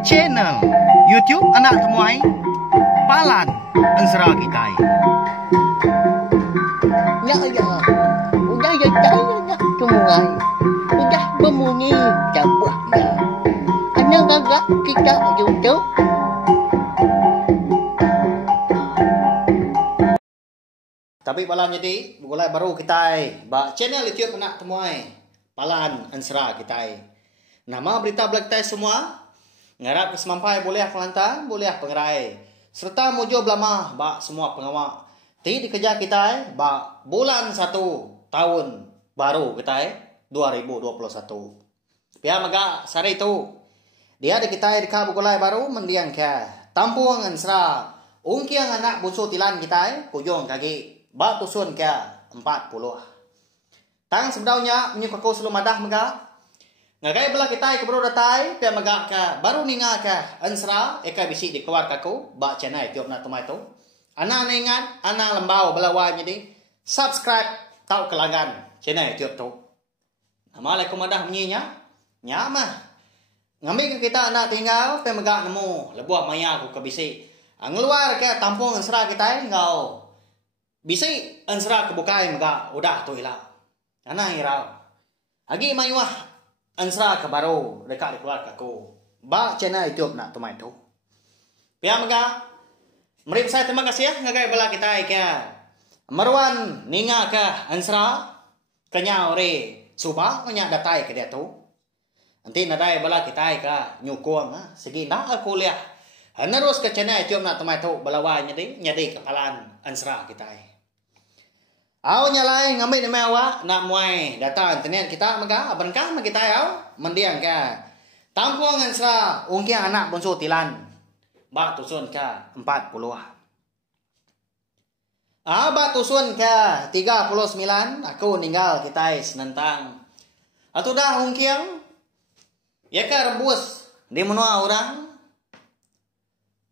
Channel YouTube anak temuai Palan Ansra kita. Ya ya, udah ya ya temuai, udah berbunyi cabutnya. Anak gagak kita YouTube. Tapi malam jadi mulai baru kita ba channel YouTube anak temuai Palan Ansra kita. Nama berita belak kita semua ngarap kesemampai boleh kelanta, boleh pengerai. Serta mujo belama ba semua pengawak. Ti dikejar kita ba bulan 1 tahun baru kita 2021. Pia maga sare itu. Dia ada kita di kabulai baru mendiang ke Tampuang Ansra. Ungkiang anak busu tilan kita kujong kaki ba tusun ke 40. Tang sebenarnya menyukaku selum madah maga. Ngagai belah kita ke bro datai pia maga ka baru ninga ka Ansra eka bisi di keluar kaku ba channel tiop na tomato ana ningan ana lembau belawai jadi subscribe tau kelangan channel tiop tu nama lai kumadah menyinya nyama ngambil ke kita anak tinggal pia maga nemu lebuah maya ku ke bisi angluar ke Tampuang Ansra kita ngau bisi Ansra kebukai maga udah tu ila ana irau agi mayuah Ansra ke baru dekat di keluarga aku. Ba channel YouTube nak tumai tu. Pia maga. Mari saya terima kasih ya ngagai bala kita ke. Marwan ninga ke Ansra kenyau re suba nya datai ke dia tu. Nanti nadai bala kita ke nyukong segi nak aku lihat. Harus ke channel YouTube nak tumai tu balawa nyadi kepalan Ansra kita. Au nyalai ngambil ni mewa nak muai data internet kita maga benkah kita au mendiang ke Tampuang Ansra ungkiang anak bonsu tilan ba tusun ke 40. Ba tusun ke 39 aku ninggal kita senentang. Atu dah ungkiang ya ke rembus di menua orang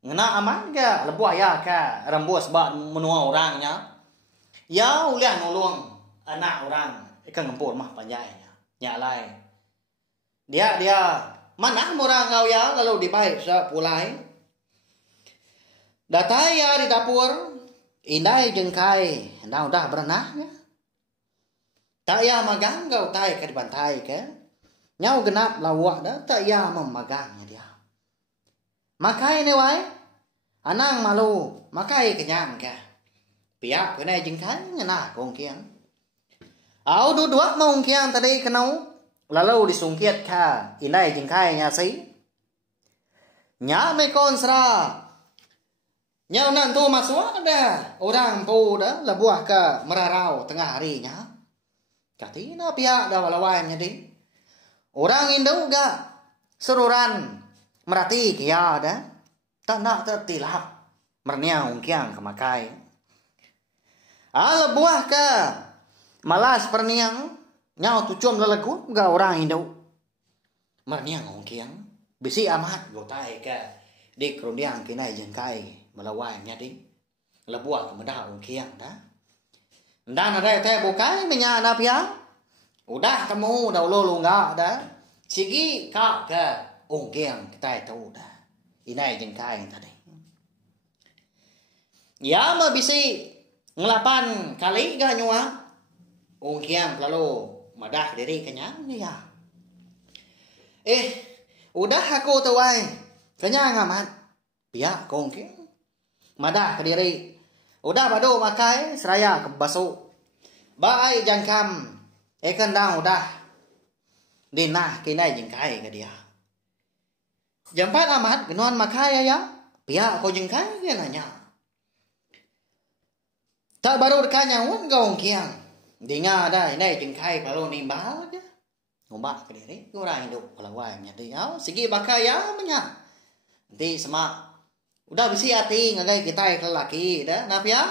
ngena aman ke lebuah ya ke rembus ba menua orangnya. Ya uliah nolong anak orang ikan ngempur mah panjainya nyalai dia mana orang kau ya lalu dibaik sepulai datai ya di dapur indai jengkai udah berenahnya tak ya magang kau tai ke dibantai ke nyau genap lawak dah tak ya memagangnya dia makai ni wai anang malu makai kenyang ke pihak kena jengkai ngena kongkian. Au dua mau kian tadi kenau lalu disungkiat ka inai jengkai nya si. Nya me konsra. Nya nan tu masuk ada orang pu dah lebuah ke merarau tengah hari nya. Katina pihak dah walawai di. Orang Indo ga seruran merati kia dah. Tak nak tertilap. Mernia ungkiang kemakai. Ala buah ke malas perniang nyau tucum lelagu ga orang Indo merniang ongkiang bisi amat gotai ke di kerundiang kinai jengkai melawai nyadi lebuah kemedah ongkiang dah dan ada teh bukai menya na pia udah temu dah lulu enggak dah sigi ka ke ongkiang kita tahu dah inai jengkai tadi ya ma bisi ngelapan kali gak nyua ungkiang lalu madah diri kenyang ni ya udah aku tuai kenyang amat pihak kongking madah ke diri udah badu makai seraya ke basu baai jangkam kendang udah dinah kinai jengkai ke dia jampat amat genuan makai ya pihak ko jengkai dia nanya tak baru dekanya wan gong kiang. Dinga dah ini jengkai kalau nimbal aja. Ngombak ke diri orang hidup kalau wai nyati au segi bakai ya menya. Nanti semak udah bisi hati ngagai kita lelaki dah nap ya.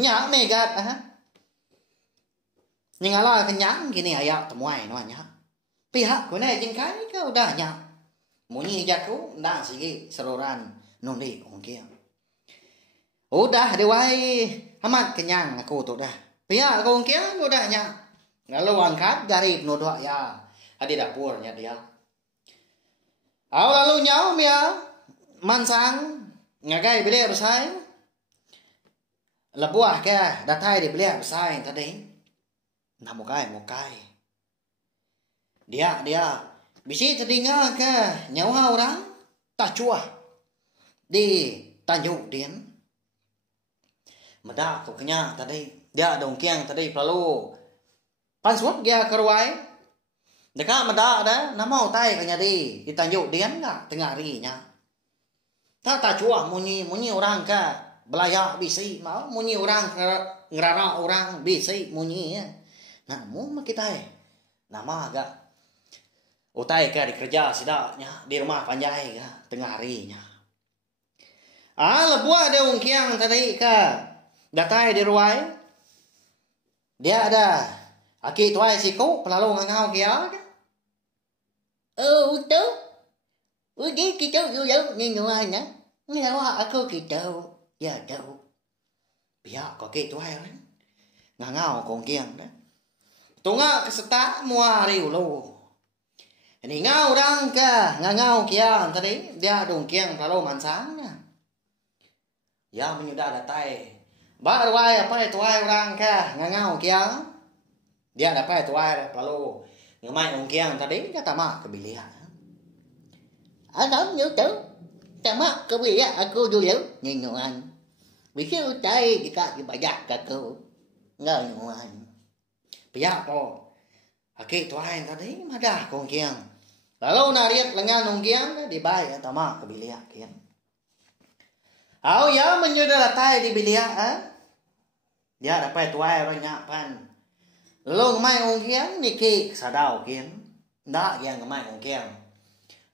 Nyak megat Nyingala kenyang gini ayak temuai namanya. Pihak ko na jengkai ka udah nyak. Munyi jaku ndak sigi seluran nundi ongkiang. Udah dewai amat kenyang aku tu dah. Pihak kau kian udah nya. Lalu angkat garip nodok ya. di dapurnya dia. Lalu nyau mia mansang ngagai beli besai. Lebuah ke datai di beli besai tadi. Nah mukai. Dia bisi teringat ke nyawa orang tak cuah di Tanjung Dian. Meda kenya tadi dia dongkiang tadi perlu pansut dia keruai. Dekat meda dah nama utai kenya di Tanjung Dian enggak tengah harinya. Tak cuah munyi orang ke belaya bisi mau munyi orang ngerara orang bisi munyi ya. Nah mu kita nama agak utai ke di kerja sidaknya di rumah panjai ya tengah harinya. Lebuah ada ungkiang tadi ke datai di ruai. Dia ada aki tuai siku pelalu ngangau kia. Tu. Uji kita dulu ni nuana. Ngawa aku kita. Ya tahu. Biar kau ki tuai kan. Ngangau kongkiang dah. Tunga keseta muari ulu. Ini ngau orang ke ngangau kia tadi dia dongkiang pelalu mansangnya. Ya menyudah datai. Ba ruai apa tuai orang ke ngangau kia. Dia dapat tuai lalu ngemai ungkiang tadi dia tamak kebilian. Anh như tu. Tamak kebilian aku dulu nyenyuan. Bisa utai dekat di bajak aku. Ngenyuan. Pihak po. Aki tuai tadi madah ungkiang. Lalu nariat lengan ungkiang di bay tamak kebilian kian. Ya menyudah datai di bilian. Dia dapat tuai banyak pan. Lalu ngemai ungkiang niki sadau kian. Ndak yang ngemai ungkiang.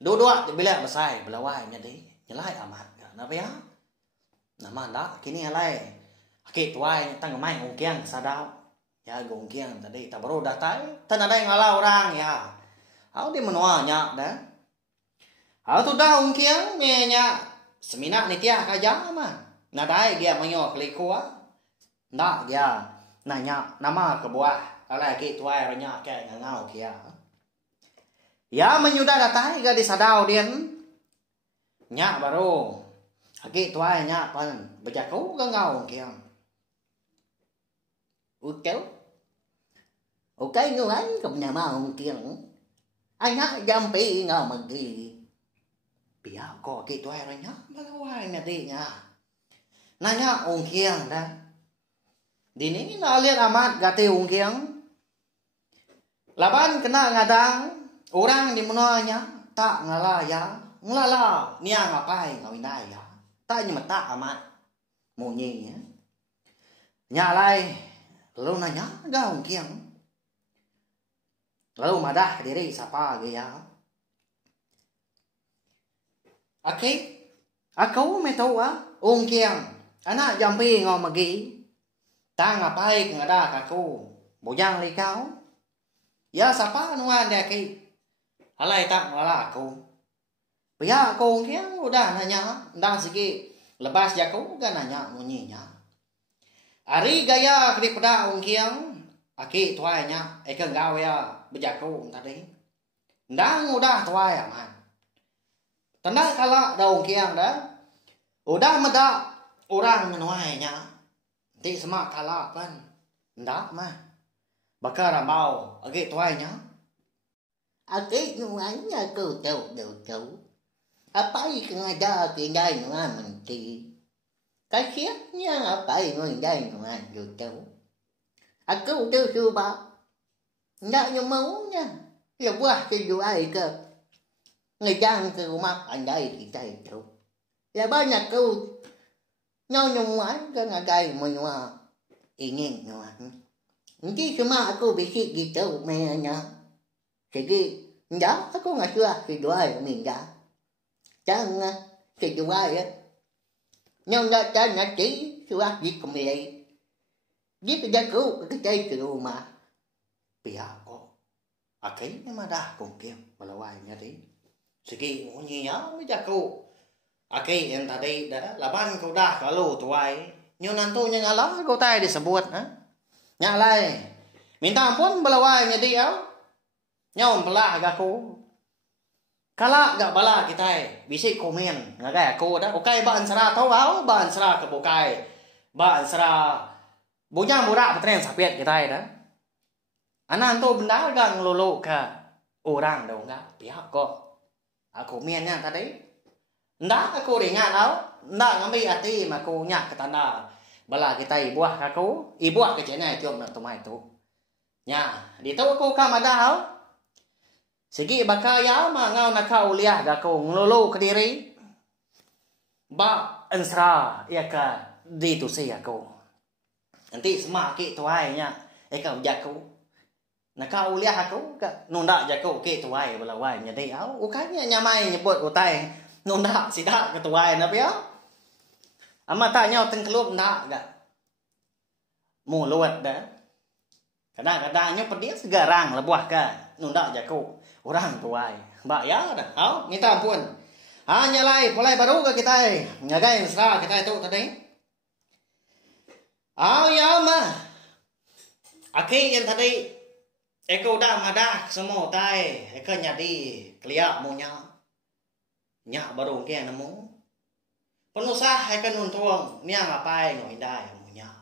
Dua di bilik besai belawai jadi nyelai amat. Kenapa ya? Nama ndak kini alai. Aki tuai tang ngemai ungkiang sadau. Ya ungkiang tadi tak baru datai. Tan ada yang ngalau orang ya. Di menuanya dah. Tu dah ungkiang menya semina nitia kaja mah. Nadai dia menyo kelikua. Ndak dia nanya nama kebuah. Alai ki tuai ranya ke ngau kia. Ya menyudah datai ga di sadau dian. Nya baru. Aki tuai nya pan bejaku ga ngau kia. Ucau. Ukai nguan kum nama ungkiang. Anak jampi ngau magi. Biar kau ki tuai ranya balawai ngadinya. Nanya ungkiang dah. Dini na lihat amat gati ungkiang. Laban kena ngadang orang di menanya tak ngalaya ngelala nia ngapai ngawinai ya. Tak nyema tak amat munyi ya. Nyalai lalu nanya ga ungkiang. Lalu madah diri siapa ge ya. Aku me tahu ungkiang anak jampi ngau magi. Tang ngapai ngada kaku bojang li kau. Ya siapa nuan dia ki. Alai tak ngala aku. Pia aku kiang udah nanya ndang siki lepas jaku ga nanya munyinya. Ari gaya kri pada ungkiang aki tuainya ekeng gawe ya bejaku tadi. Ndang udah tuai aman. Tanda kala da ungkiang dah. Udah meda orang menuainya. Di semak kala pan. Ndak mah. Bakar rambau. Agi tuainya. Agi nuannya aku tahu. Apa yang ada kedai nuan menti. Kasihannya apa yang kedai nuan tahu. Aku tu cuba. Ndak yang maunya. Ya buah kejuai ke. Ngejang ke rumah andai kita itu. Ya banyak kau. Nyuan ke ngagai menua ingin nyuan. Nanti cuma aku bisik gitu mainnya. Jadi enggak aku ngasih kedua minta. Jangan kedua ya. Nyondak dan nanti suah di kembali. Di kejaku ke rumah. Pihak kok. Akhirnya memang dah kongkiam melawainya di. Segi munyinya bejaku. Aki yang tadi dah laban kau dah kalau tuai nyo nantunya ngalah kau tai disebut Nyalai minta ampun belawai nya dia Nyaw pala aku. Kala gak bala kita bisik komen ngagai aku dah. Okai ba ansara tahu au ba ansara ke bokai. Ba ansara bunya murah petren sapiat kita dah. Anan tu benda gang lolo ka orang dong enggak pihak kok. Aku miannya tadi. Ndak aku ringan au. Ndak ngambil hati aku nyak ke tanda. Bala kita ibuah aku. Ibuah ke jenai tiom nak tumai tu. Nya, di tu aku kam ada au. Segi bakaya mangau nakau liah gako nglolo ke diri. Ba ansra ya ka di tu si aku. Nanti semaki tuai nya. Eka jaku. Nakau liah aku ka nunda jaku ke tuai bala wai nya dei au. Ukanya nyamai nyebut utai nunda sida ke tuai na pia. Ama tanya teng kelup nak gak. Mulut dah. Kadang-kadangnya pedih segarang lebuah ka nunda jaku. Orang tuai. Mbak ya dah. Au, minta ampun. Hanya lai mulai baru ke kita. Ngagai mesra kita itu tadi. Au ya mah. Aki yang tadi eko dah madah semua tai. Eko nyadi keliak munya. Nyak baru ke nemu. Penusah eko nuntuang niang apai ngoindai munya.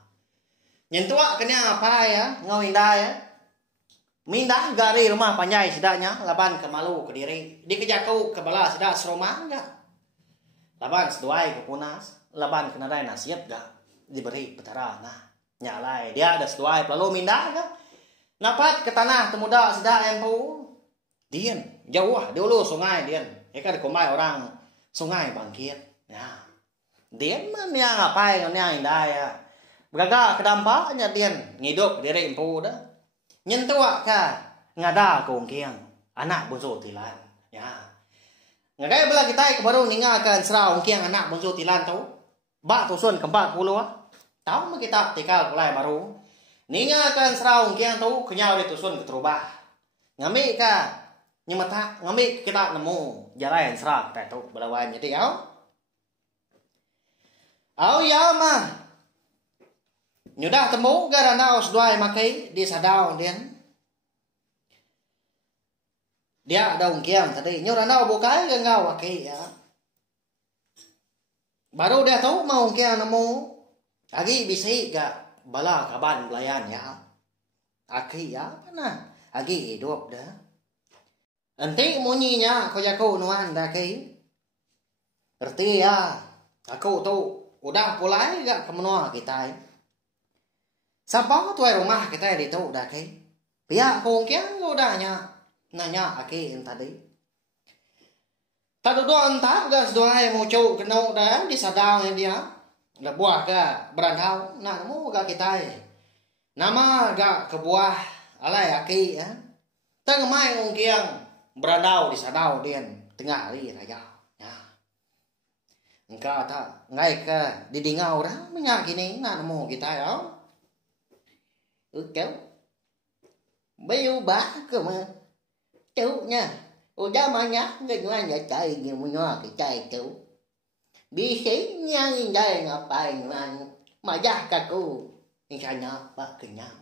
Nyentua ke niang apai ya ngoindai ya. Mindah gari rumah panjai sedaknya laban ke malu ke diri dikejakau ke bala sedak serumah enggak laban seduai ke punas laban kena dai nasihat enggak diberi petara nah nyalai dia ada seduai lalu mindah enggak napat ke tanah temuda sedak empu dien jauh dulu sungai dien eka dikomai orang sungai bangkit nah dien man yang apa yang indah ya gaga kedampaknya dien ngidup diri empu dah nyentua ka ngada kong kiang anak bonso tilan ya ngagai bela kita ke baru ningakan serau kiang anak bonso tilan tu ba tu sun keempat puluh tahu mah kita tika mulai baru ningakan serau kiang tu kenyau di tu sun keterubah ngami ka nyemata ngami kita nemu jalan serak tak tu belawan jadi au ya mah nyudah temu gara nao seduai makai di sadau dia daun kiam tadi nyudah nao bukai ngau makai ya baru dia tahu mau kiam nemu lagi bisa gak bala kaban belayan ya aki ya mana lagi hidup dah nanti munyinya kau jago nuan dah kai berarti ya aku tu udah pulai gak kemenua kita Sabang tuai rumah kita di tu dah ke. Pihak kongkian udah nanya aki yang tadi. Tadu doa entah gas doa mau cau kena dah di sadang yang dia. Lebuah ke berandau nak mu gak kita. Nama gak kebuah alai aki ya. Teng mai kongkian berandau di sadau dia tengah hari raya. Ya. Engkau tak ngai ke di dingau dah minyak gini nak mu kita ya. Cháu bây giờ bá cơ mà cháu nha ôi da mà nhá người ngoài nhà chạy nhiều nhỏ cái chạy cháu bị sĩ nha nhìn đây ngọc bài mà ra cả cô nhưng sao nhỏ bác cứ nhau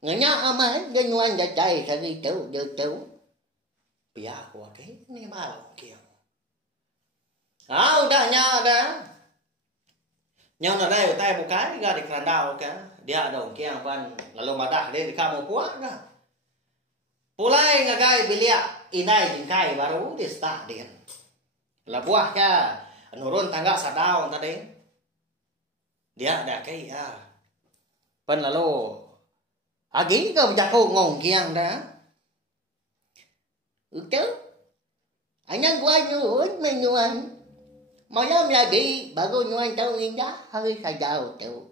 người nhỏ mà người ngoài nhà chạy sẽ đi cháu được cháu bia của cái này mà lòng kia đã nha đã nhưng ở đây ở tay một cái ra được là đau cái dia dong kiang pan lalu madah dia di kamu puak dah pulai ngagai bilia inai jingkai baru di start dia la buah ka nurun tangga sadau tadi dia ada kai ya pan lalu agi ka jago ngong kiang dah chứ anh nhân của anh như mình như anh mà dám là đi bà cô như anh tao nghiêng giá hơi xài giàu chịu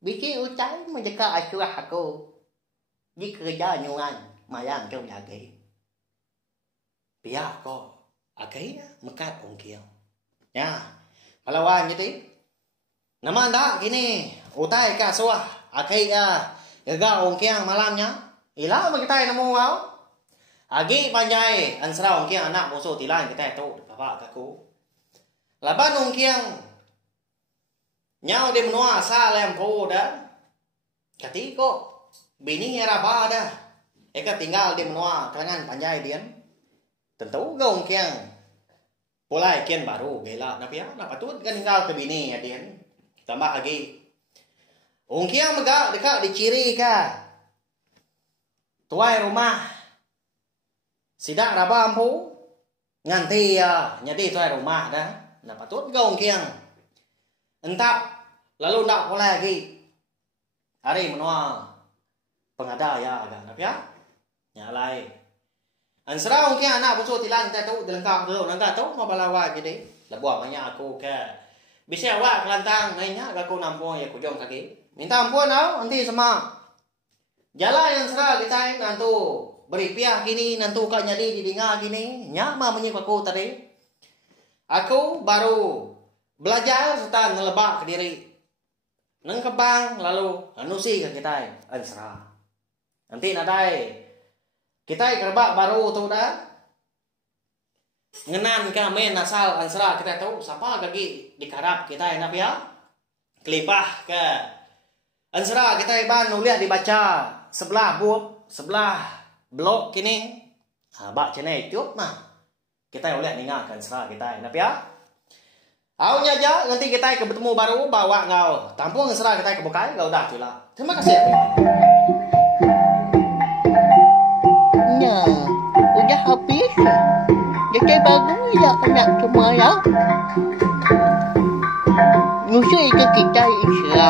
bị cái ưu trái màจะcó ai chua hạt cô với cái giá như anh mà làm trong nhà kỹ bia có kỹ mà cắt ông kia nha mà là quan như thế nằm ăn đó cái này ưu tay cả xua kỹ ga ông kia mà làm nhá ilah mà cái tay nó mua áo agi panjai ansra ông kia anak musuh tilan kita tu bapak kaku laban ông kia nhau di menua sa lem ko dah katiko bini era ba dah Eka tinggal di menua kalangan panjai dian. Tentu gong kiang. Pulai kian baru gila napia na patut kan tinggal ke bini ya dian. Tambah lagi. Kiang megak dekat diciri ka. Tuai rumah. Sidak raba ampu. Nganti ya nyadi tuai rumah dah. Na patut gong kiang. Entap lalu nak pulai lagi. Hari menua pengada ya agak napia. Nyalai. Ansra ongki anak buso tilan ta tu delengkang tu nangka tu mau balawa gede. Labuah banyak aku ke. Bisa awak kelantang nainya aku nampung ya kujong kaki. Minta ampun au nanti sama. Jala yang sera kita nantu beri piah kini nantu kak nyadi di dengar gini. Nyama menyik aku tadi. Aku baru belajar serta nelebak ke diri. Neng kebang lalu anusi ke kita ansra. Nanti nadai kita kerbak baru tu dah. Ngenan kami nasal ansra kita tahu siapa lagi dikarap kita enak ya. Kelipah ke ansra kita ban nulis dibaca sebelah buuk sebelah blok kini. Bak cene tiup mah. Kita boleh dengar ansra kita enak ya. Awalnya aja nanti kita ketemu baru bawa ngau. Tampung ansra kita ke bukai kau dah tu lah. Terima kasih. Udah habis. Jadi baru ya anak semua ya. Musuh itu kita insya